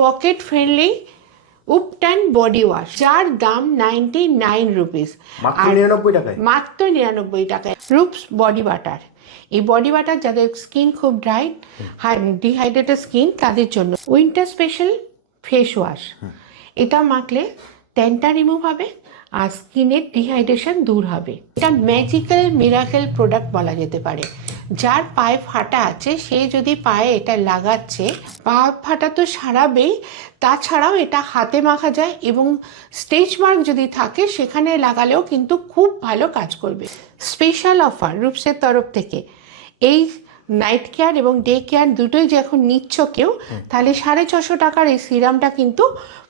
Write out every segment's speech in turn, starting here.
Pocket friendly ubtan body wash যার দাম ninety nine rupees মাত্র নিরানব্বই টাকায়? রুপস বডি বাটার এই বডি বাটার যাদের স্কিন খুব ড্রাই ডিহাইড্রেটেড স্কিন তাদের জন্য উইন্টার স্পেশাল ফেস ওয়াশ এটা মাখলে ট্যানটা রিমুভ হবে আর স্কিনের ডিহাইড্রেশন দূর হবে। এটা ম্যাজিক্যাল মিরাকেল প্রোডাক্ট বলা যেতে পারে। যার পায়ে ফাটা আছে, সে যদি পায়ে এটা লাগাচ্ছে, পা ফাটা তো সারাবেই, তাছাড়াও এটা হাতে মাখা যায় এবং স্টেজ মার্ক যদি থাকে, সেখানে লাগালেও কিন্তু খুব ভালো কাজ করবে। স্পেশাল অফার রূপসের তরফ থেকে। এই নাইট কেয়ার এবং ডে কেয়ার দুটোই যখন নিচ্ছ কেউ তাহলে সাড়ে ছশো টাকার এই সিরামটা কিন্তু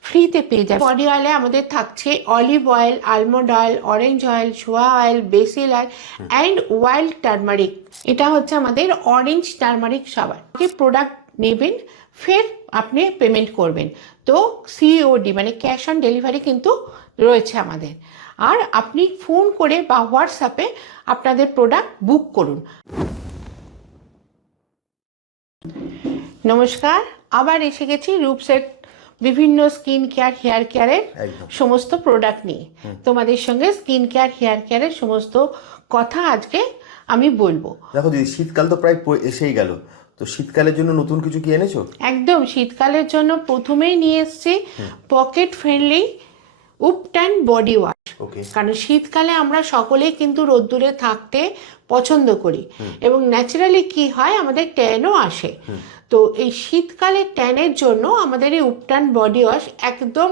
ফ্রিতে পেয়ে যাবে। বডি অয়েলে আমাদের থাকছে olive oil almond oil orange oil soya oil basil oil and wild turmeric এটা হচ্ছে আমাদের অরেঞ্জ টার্মারিক সাবান। প্রোডাক্ট নেবেন ফের আপনি পেমেন্ট করবেন। তো সিওডি মানে ক্যাশ অন ডেলিভারি কিন্তু রয়েছে আমাদের। আর আপনি ফোন করে বা হোয়াটসঅ্যাপে আপনাদের প্রোডাক্ট বুক করুন। নমস্কার আবার এসে গেছি রূপসেট বিভিন্ন স্কিন কেয়ার হেয়ার কেয়ারের সমস্ত প্রোডাক্ট নিয়ে। তোমাদের সঙ্গে স্কিন কেয়ার হেয়ার কেয়ারের সমস্ত কথা আজকে আমি বলব। দেখো দিদি শীতকাল তো প্রায় এসেই গেল। তো শীতকালের জন্য নতুন কিছু কি এনেছো? একদম শীতকালের জন্য প্রথমেই নিয়ে এসেছি pocket friendly ubtan body wash কারণ শীতকালে আমরা সকলে কিন্তু রোদ্দুরে থাকতে পছন্দ করি। এবং ন্যাচারালি কি হয় আমাদের ট্যানও আসে। তো এই শীতকালে ট্যানের জন্য আমাদের এই উপটান বডি ওয়াশ একদম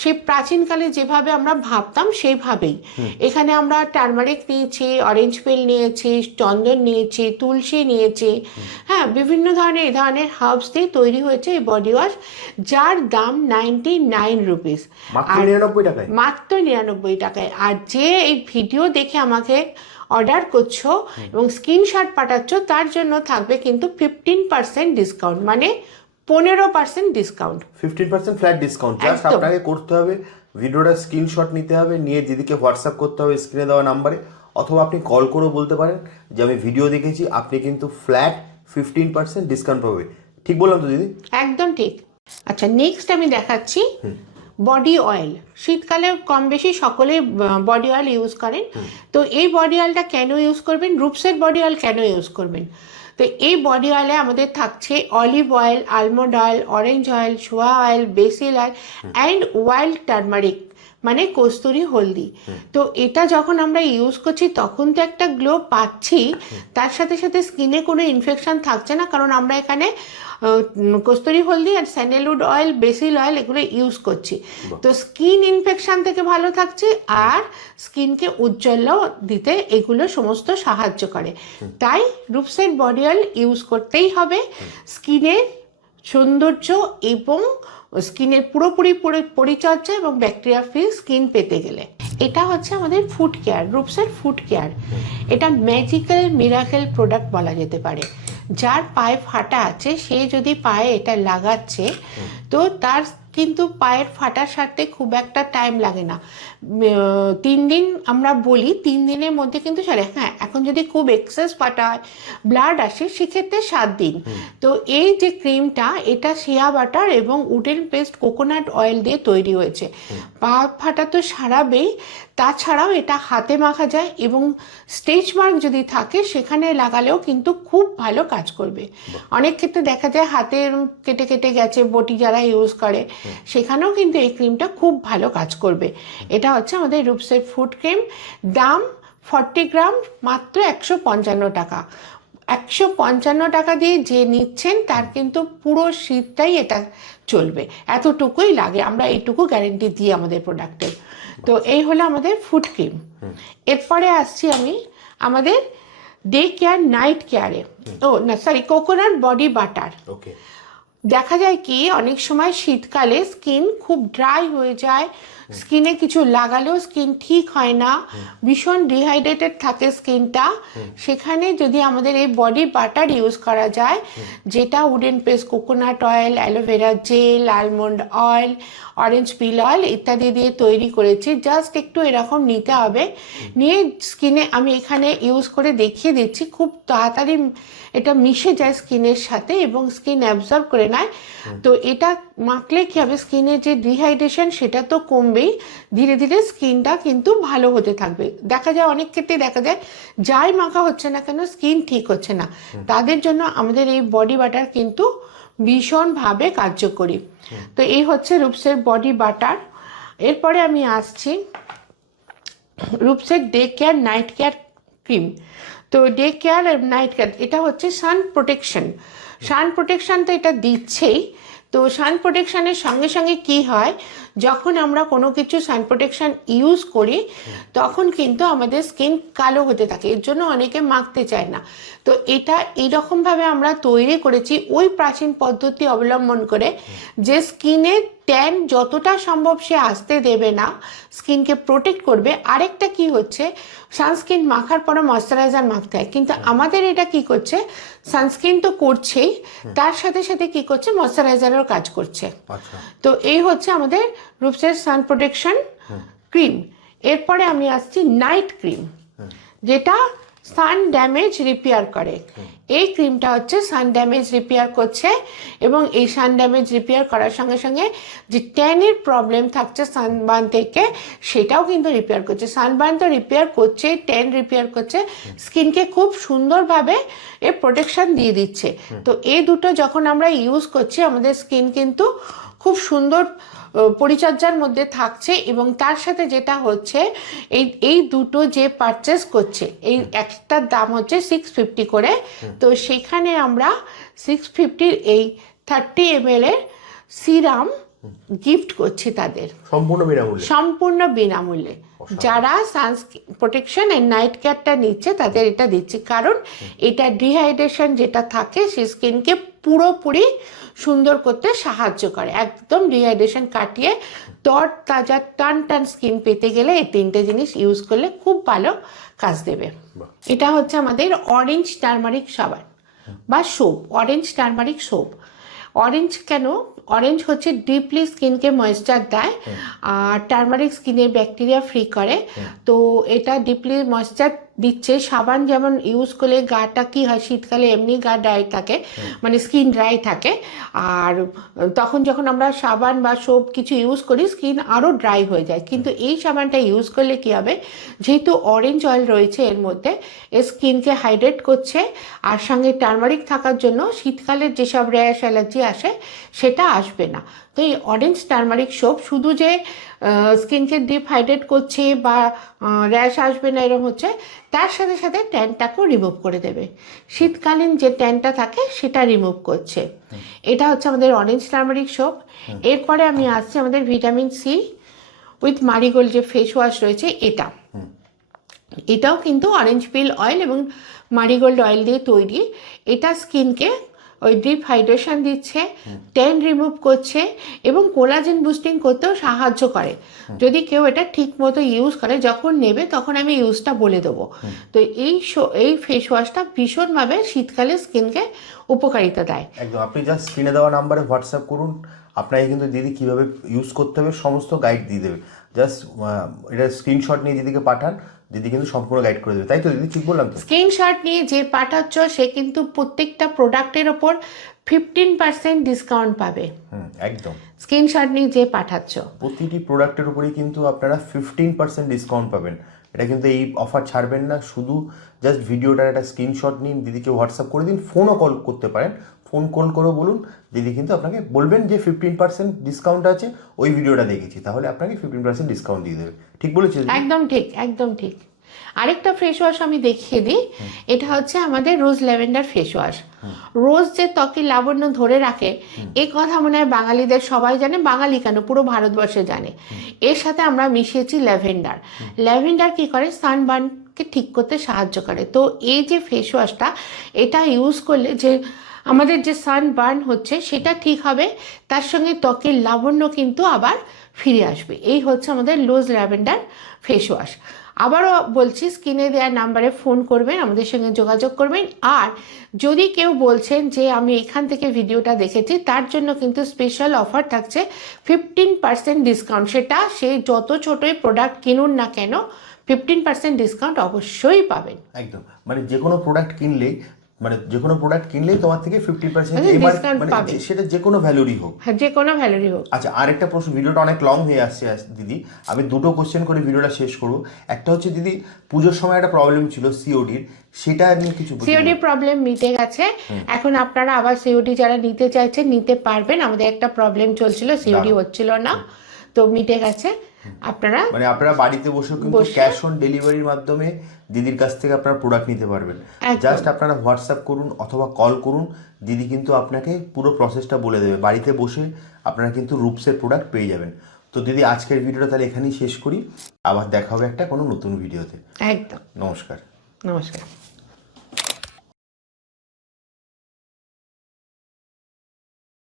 সেই প্রাচীনকালে যেভাবে আমরা ভাবতাম সেইভাবেই। এখানে আমরা টার্মারিক নিয়েছি অরেঞ্জ পেল নিয়েছি চন্দন নিয়েছি তুলসী নিয়েছি। হ্যাঁ বিভিন্ন ধরনের এই ধরনের হার্বস দিয়ে তৈরি হয়েছে এই বডি ওয়াশ যার দাম নাইনটি নাইন রুপিস মাত্র নিরানব্বই টাকায়? মাত্র নিরানব্বই টাকায়। আর যে এই ভিডিও দেখে আমাকে অর্ডার করছ এবং স্ক্রিনশট পাঠাচ্ছ তার জন্য থাকবে কিন্তু ফিফটিন পার্সেন্ট ডিসকাউন্ট মানে পনেরো percent discount fifteen percent flat discount just আপনাকে করতে হবে ভিডিওটা স্ক্রিনশট নিতে হবে নিয়ে দিদিকে হোয়াটসঅ্যাপ করতে হবে স্ক্রিনে দেওয়া নাম্বারে অথবা আপনি কল করেও বলতে পারেন যে আমি ভিডিও দেখেছি আপনি কিন্তু ফ্ল্যাট ফিফটিন পার্সেন্ট ডিসকাউন্ট পাবে। ঠিক বললাম তো দিদি? একদম ঠিক। আচ্ছা নেক্সট আমি দেখাচ্ছি বডি অয়েল শীতকালে কম বেশি সকলে বডি অয়েল ইউজ করেন। তো এই বডি অয়েলটা কেন ইউজ করবেন? রূপসের বডি অয়েল কেন ইউজ করবেন? তো এই বডি অয়েলে আমাদের থাকছে olive oil almond oil orange oil soya oil basil oil and wild turmeric মানে কস্তুরি হলদি। তো এটা যখন আমরা ইউজ করছি, তখন তো একটা গ্লো পাচ্ছি। তার সাথে সাথে স্কিনে কোনো ইনফেকশন থাকছে না, কারণ আমরা এখানে কস্তুরি হলদি আর স্যান্ডেলউড অয়েল বেসিল অয়েল এগুলো ইউজ করছি। তো স্কিন ইনফেকশন থেকে ভালো থাকছে আর স্কিনকে উজ্জ্বল দিতে এগুলো সমস্ত সাহায্য করে। তাই রূপসের বডি অয়েল ইউজ করতেই হবে। স্কিনের সৌন্দর্য এবং স্কিনের পুরোপুরি পরিচর্যা এবং ব্যাকটেরিয়া ফ্রি স্কিন পেতে গেলে। এটা হচ্ছে আমাদের ফুড কেয়ার রূপসের ফুড কেয়ার এটা ম্যাজিক্যাল মিরাকেল প্রোডাক্ট বলা যেতে পারে। যার পায়ে ফাটা আছে সে যদি পায়ে এটা লাগাচ্ছে তো তার কিন্তু পায়ের ফাটার সারতে খুব একটা টাইম লাগে না। তিন দিন আমরা বলি তিন দিনের মধ্যে কিন্তু সারে হ্যাঁ এখন যদি খুব এক্সেস ফাটা হয় ব্লাড আসে সেক্ষেত্রে সাত দিন। তো এই যে ক্রিমটা এটা শিয়া বাটার এবং উডেন পেস্ট কোকোনাট অয়েল দিয়ে তৈরি হয়েছে। পা ফাটা তো সারাবেই তাছাড়াও এটা হাতে মাখা যায় এবং স্টেজ মার্ক যদি থাকে সেখানে লাগালেও কিন্তু খুব ভালো কাজ করবে। অনেক ক্ষেত্রে দেখা যায় হাতে কেটে কেটে গেছে বটি যারা ইউজ করে সেখানেও কিন্তু এই ক্রিমটা খুব ভালো কাজ করবে। এটা হচ্ছে আমাদের রূপসের ফুড ক্রিম দাম ফর্টি গ্রাম মাত্র একশো পঞ্চান্ন টাকা। একশো পঞ্চান্ন টাকা দিয়ে যে নিচ্ছেন তার কিন্তু পুরো শীতটাই এটা চলবে। এতটুকুই লাগে আমরা এইটুকু গ্যারেন্টি দিই আমাদের প্রোডাক্টের তো এই হলো আমাদের ফুড ক্রিম এরপরে আসছি আমি আমাদের ডে কেয়ার নাইট কেয়ারে ও না সরি কোকোনাট বডি বাটার দেখা যায় কি অনেক সময় শীতকালে স্কিন খুব ড্রাই হয়ে যায় স্কিনে কিছু লাগালেও স্কিন ঠিক হয় না। ভীষণ ডিহাইড্রেটেড থাকে স্কিনটা। সেখানে যদি আমাদের এই বডি বাটার ইউজ করা যায় যেটা wooden paste coconut oil aloe vera gel almond oil orange peel oil ইত্যাদি দিয়ে তৈরি করেছি। জাস্ট একটু এরকম নিতে হবে। নিয়ে স্কিনে আমি এখানে ইউজ করে দেখিয়ে দিচ্ছি। খুব তাড়াতাড়ি এটা মিশে যায় স্কিনের সাথে এবং স্কিন অ্যাবজর্ব করে নেয়। তো এটা মাখলে কী হবে? স্কিনের যে ডিহাইড্রেশন সেটা তো কমবেই ধীরে ধীরে স্কিনটা কিন্তু ভালো হতে থাকবে। দেখা যায় অনেক ক্ষেত্রে দেখা যায় যাই মাখা হচ্ছে না কেন স্কিন ঠিক হচ্ছে না। তাদের জন্য আমাদের এই বডি বাটার কিন্তু ভীষণভাবে কার্যকরী। তো এই হচ্ছে রূপসের বডি বাটার। এরপরে আমি আসছি রূপসের day care night care cream. তো ডে কেয়ার নাইট কেয়ার এটা হচ্ছে সান প্রোটেকশন। সান প্রোটেকশন তো এটা দিচ্ছেই। তো সান প্রোটেকশনের সঙ্গে সঙ্গে কি হয়? যখন আমরা কোনো কিছু সান প্রোটেকশন ইউজ করি তখন কিন্তু আমাদের স্কিন কালো হতে থাকে। এর জন্য অনেকে মাখতে চায় না। তো এটা এইরকমভাবে আমরা তৈরি করেছি ওই প্রাচীন পদ্ধতি অবলম্বন করে যে স্কিনে ট্যান যতটা সম্ভব সে আসতে দেবে না স্কিনকে প্রোটেক্ট করবে। আরেকটা কি হচ্ছে সানস্ক্রিন মাখার পরে ময়শ্চারাইজার মাখতে হয়। কিন্তু আমাদের এটা কি করছে সানস্ক্রিন তো করছেই তার সাথে সাথে কি করছে ময়শ্চারাইজারের কাজ করছে। আচ্ছা। তো এই হচ্ছে আমাদের রূপসের সান প্রোটেকশন ক্রিম। এরপরে আমি আসছি নাইট ক্রিম যেটা সান ড্যামেজ রিপেয়ার করে। এই ক্রিমটা হচ্ছে সান ড্যামেজ রিপেয়ার করছে এবং এই সান ড্যামেজ রিপেয়ার করার সঙ্গে সঙ্গে যে ট্যানের প্রবলেম থাকছে সানবার্ন থেকে সেটাও কিন্তু রিপেয়ার করছে। সানবার্ন তো রিপেয়ার করছে ট্যান রিপেয়ার করছে স্কিনকে খুব সুন্দরভাবে এ প্রোটেকশন দিয়ে দিচ্ছে। তো এই দুটো যখন আমরা ইউজ করছি আমাদের স্কিন কিন্তু খুব সুন্দর পরিচর্যার মধ্যে থাকছে এবং তার সাথে যেটা হচ্ছে এই এই দুটো যে পারচেস করছে এই একটার দাম হচ্ছে সিক্স ফিফটি করে। তো সেখানে আমরা সিক্স ফিফটির এই থার্টি এম এর সিরাম গিফট করছি তাদের। সম্পূর্ণ বিনামূল্যে? সম্পূর্ণ বিনামূল্যে। যারা সানস্ক্রিন প্রোটেকশন এন্ড নাইট কেয়ারটা নিচ্ছে তাদের এটা দিচ্ছি। কারণ এটা ডিহাইড্রেশন যেটা থাকে সেই স্কিনকে পুরোপুরি সুন্দর করতে সাহায্য করে। একদম ডিহাইড্রেশন কাটিয়ে তর তাজা টান টান স্কিন পেতে গেলে এই তিনটে জিনিস ইউজ করলে খুব ভালো কাজ দেবে। এটা হচ্ছে আমাদের অরেঞ্জ টার্মারিক সাবান বা soap orange turmeric soap orange কেন অরেঞ্জ হচ্ছে ডিপলি স্কিনকে ময়েশ্চার দেয় আর টার্মারিক স্কিনের ব্যাকটেরিয়া ফ্রি করে। তো এটা ডিপলি ময়েশ্চার দিচ্ছে। সাবান যেমন ইউজ করলে গাটা কি হয়? শীতকালে এমনি গা ড্রাই থাকে মানে স্কিন ড্রাই থাকে। আর তখন যখন আমরা সাবান বা সোপ কিছু ইউজ করি স্কিন আরও ড্রাই হয়ে যায়। কিন্তু এই সাবানটা ইউজ করলে কি হবে? যেহেতু অরেঞ্জ অয়েল রয়েছে এর মধ্যে এ স্কিনকে হাইড্রেট করছে। আর সঙ্গে টার্মারিক থাকার জন্য শীতকালের যেসব র্যাশ অ্যালার্জি আসে সেটা আসবে না। তো এই অরেঞ্জ টার্মারিক সোপ শুধু যে স্কিনকে ডিপ হাইড্রেট করছে বা র্যাশ আসবে না এরকম হচ্ছে তার সাথে সাথে ট্যানটাকেও রিমুভ করে দেবে। শীতকালীন যে ট্যানটা থাকে সেটা রিমুভ করছে। এটা হচ্ছে আমাদের অরেঞ্জ টার্মারিক সোপ এরপরে আমি আসছি আমাদের ভিটামিন সি উইথ মারিগোল্ড যে ফেস ওয়াশ রয়েছে এটা। এটাও কিন্তু অরেঞ্জ পিল অয়েল এবং মারিগোল্ড অয়েল দিয়ে তৈরি। এটা স্কিনকে ওই ডিপ হাইড্রেশন দিচ্ছে ট্যান রিমুভ করছে এবং কোলাজেন বুস্টিং করতেও সাহায্য করে। যদি কেউ এটা ঠিক মতো ইউজ করে, যখন নেবে তখন আমি ইউজটা বলে দেবো। তো এই এই ফেস ওয়াশটা ভীষণভাবে শীতকালে স্কিনকে উপকারিতা দেয়। একদম, আপনি জাস্ট স্ক্রিনে দেওয়া নাম্বারে হোয়াটসঅ্যাপ করুন, আপনাকে কিন্তু দিদি কীভাবে ইউজ করতে হবে, সমস্ত গাইড দিয়ে দেবে। জাস্ট এটা স্ক্রিনশট নিয়ে দিদিকে পাঠান। দিদি কিন্তু সম্পূর্ণ গাইড করে দেবে। তাই তো দিদি? ঠিক বললাম তো? স্ক্রিনশট নিয়ে যে পাঠাচ্ছ সে কিন্তু প্রত্যেকটা প্রোডাক্টের ওপর ফিফটিন পার্সেন্ট ডিসকাউন্ট পাবে। হুম একদম। স্ক্রিনশট নিয়ে যে পাঠাচ্ছ। প্রতিটি প্রোডাক্টের উপরেই কিন্তু আপনারা ফিফটিন পার্সেন্ট ডিসকাউন্ট পাবেন। এটা কিন্তু এই অফার ছাড়বেন না। শুধু জাস্ট ভিডিওটার একটা স্ক্রিনশট নিন দিদিকে হোয়াটসঅ্যাপ করে দিন ফোনও কল করতে পারেন। ফোন কল করেও বলুন। দিদি কিন্তু আপনাকে বলবেন যে ফিফটিন পার্সেন্ট ডিসকাউন্ট আছে ওই ভিডিওটা দেখেছি। তাহলে আপনাকে ফিফটিন পার্সেন্ট ডিসকাউন্ট দিয়ে দেবে। ঠিক বলেছি? একদম ঠিক একদম ঠিক। আরেকটা ফেস ওয়াশ আমি দেখিয়ে দিই। এটা হচ্ছে আমাদের rose lavender face wash rose যে ত্বকে লাবণ্য ধরে রাখে এ কথা মনে হয় বাঙালিদের সবাই জানে বাঙালি কেন? পুরো ভারতবর্ষে জানে। এর সাথে আমরা মিশিয়েছি ল্যাভেন্ডার ল্যাভেন্ডার কি করে? সানবার্নকে ঠিক করতে সাহায্য করে। তো এই যে ফেস ওয়াশটা এটা ইউজ করলে যে আমাদের যে সান বার্ন হচ্ছে, সেটা ঠিক হবে। তার সঙ্গে ত্বকের লাবণ্য কিন্তু আবার ফিরে আসবে। এই হচ্ছে আমাদের লোজ ল্যাভেন্ডার ফেস ওয়াশ আবারও বলছি স্ক্রিনে দেওয়া নাম্বারে ফোন করবেন, আমাদের সঙ্গে যোগাযোগ করবেন। আর যদি কেউ বলছেন যে, আমি এখান থেকে ভিডিওটা দেখেছি, তার জন্য কিন্তু স্পেশাল অফার থাকছে ফিফটিন পার্সেন্ট ডিসকাউন্ট সেটা সে যত ছোটোই প্রোডাক্ট কিনুন না কেন ফিফটিন পার্সেন্ট ডিসকাউন্ট অবশ্যই পাবেন। একদম। মানে যে কোনো প্রোডাক্ট কিনলেই মানে যে কোনো প্রোডাক্ট কিনলেই তোমার থেকে ফিফটি পার্সেন্ট এবার মানে সেটা যে কোনো ভ্যালুরই হোক। হ্যাঁ যে কোনো ভ্যালুরি হোক। আচ্ছা আরেকটা প্রশ্ন ভিডিওটা অনেক লং হয়ে আসছে দিদি। আমি দুটো কোশ্চেন করে ভিডিওটা শেষ করব। একটা হচ্ছে দিদি পুজোর সময় একটা প্রবলেম ছিল সিওডির সেটা নিয়ে কিছু সিওডি প্রবলেম মিটে গেছে। এখন আপনারা আবার সিওডি যারা নিতে চাইছেন নিতে পারবেন। আমাদের একটা প্রবলেম চলছিল সিওডি হচ্ছিল না। তো মিটে গেছে। আপনারা মানে আপনারা বাড়িতে বসে কিন্তু ক্যাশ অন ডেলিভারির মাধ্যমে দিদির কাছ থেকে আপনারা প্রোডাক্ট নিতে পারবেন। জাস্ট আপনারা হোয়াটসঅ্যাপ করুন অথবা কল করুন দিদি কিন্তু আপনাকে পুরো প্রসেসটা বলে দেবে। বাড়িতে বসে আপনারা কিন্তু রূপসের প্রোডাক্ট পেয়ে যাবেন। তো দিদি আজকের ভিডিওটা তাহলে এখানেই শেষ করি। আবার দেখা হবে একটা কোনো নতুন ভিডিওতে একদম। নমস্কার। নমস্কার।